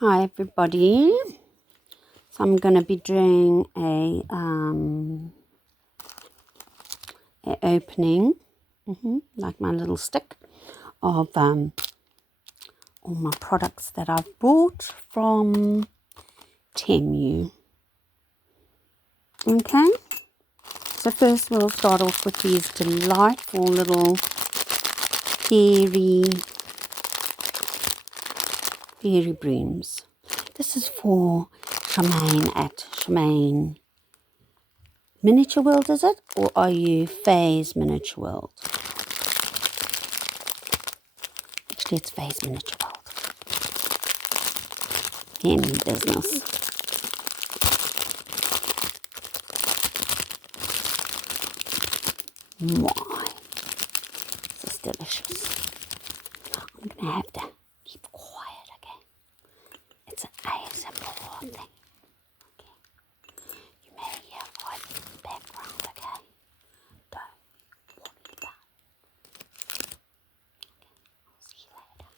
Hi everybody. So I'm going to be doing a opening, like my little stick of all my products that I've bought from Temu. Okay. So first we'll start off with these delightful little fairy brooms. This is for Shemaine at Shemaine Miniature World, is it? Or are you Faye's Miniature World? Actually, it's Faye's Miniature World. Any business. Why? This is delicious. I'm going to have to keep quiet, okay? It's an ASMR thing. Okay. You may hear quite background, okay? Don't worry about it. Okay. I'll see you later.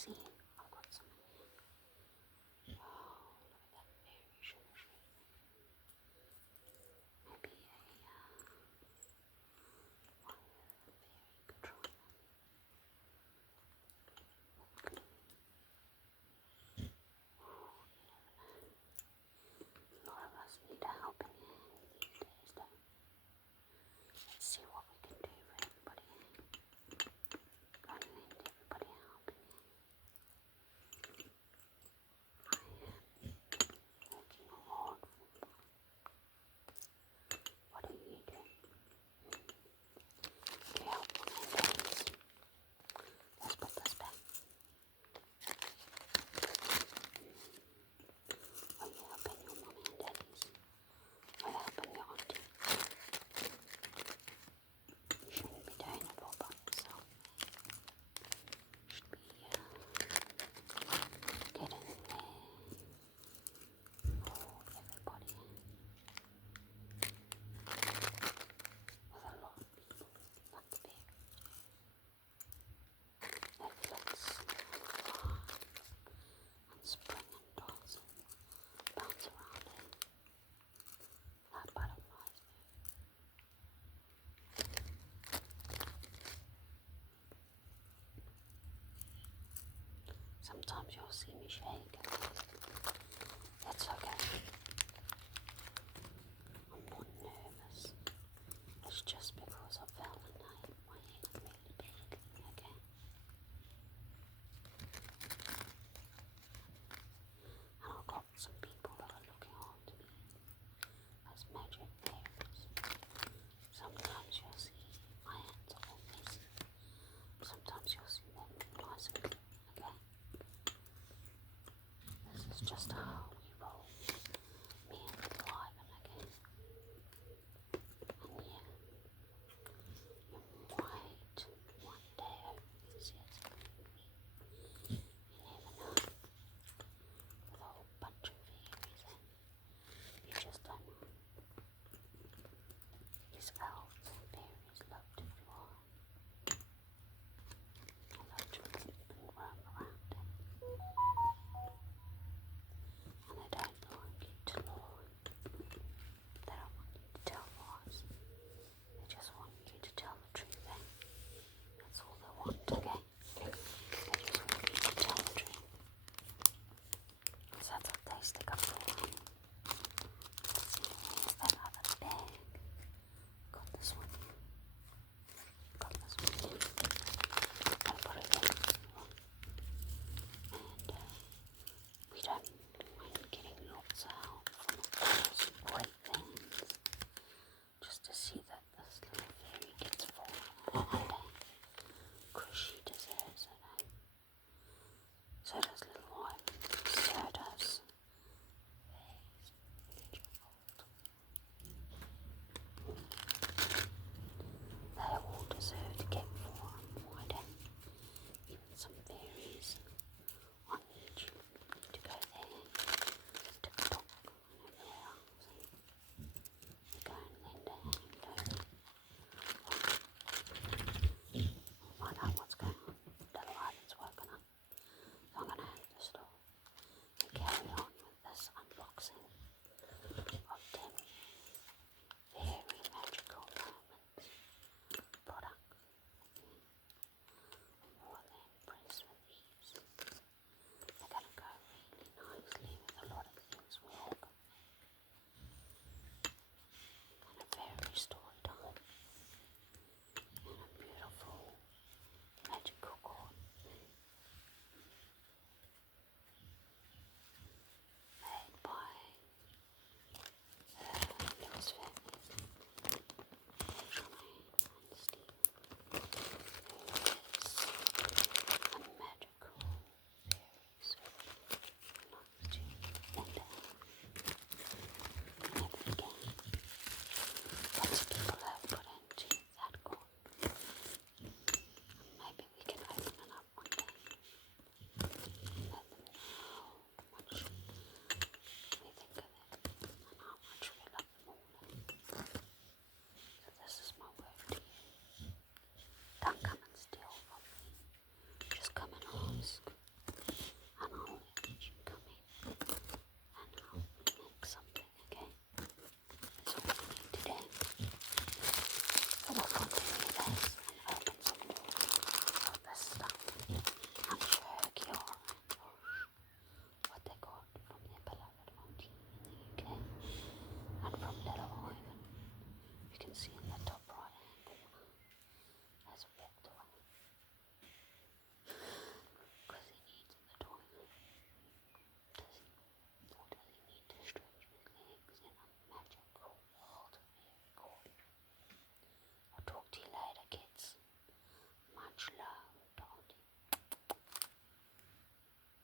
see, I've got some in here. Oh, look at that very short shade. Maybe a very good try. A lot of us need a helping hand these days, don't we? Let's see what we can do for everybody. Go and lend everybody a helping hand. I am working hard for them. What are you doing? Do you help mum and daddies? Let's put this back. Are you helping your mum and daddies? Are you helping your auntie? You shouldn't be doing it all by yourself. You should be getting there for everybody with a lot of people like the bear. Netflix, and spring and dance and bounce around it like butterflies do. Sometimes you'll see me shake. That's okay. I'm more nervous. It's just because I fell and I hit my head really badly, okay? And I've got some people that are looking after me as magic fairies. Sometimes you'll see my hands are all messy. Sometimes you'll see them nice and clean, okay? This is just how we roll. Me and little Ivan, okay? And yeah, you might one day oversee it. You never know. With a whole bunch of fairies and you just don't know. These elves and fairies love to fly. They love to flip and roam around. And they don't like you to lie. They don't want you to tell lies. They just want you to tell the truth, eh? That's all they want, okay? They just want you to tell the truth. Because that's what they stick up for. Let's see, where's that other bag? Got this one here. Got this one here. Gotta put it in. And we don't mind getting lots of help from a thousand great fans just to see that this little fairy gets fallen one day. Because she deserves it, eh? So does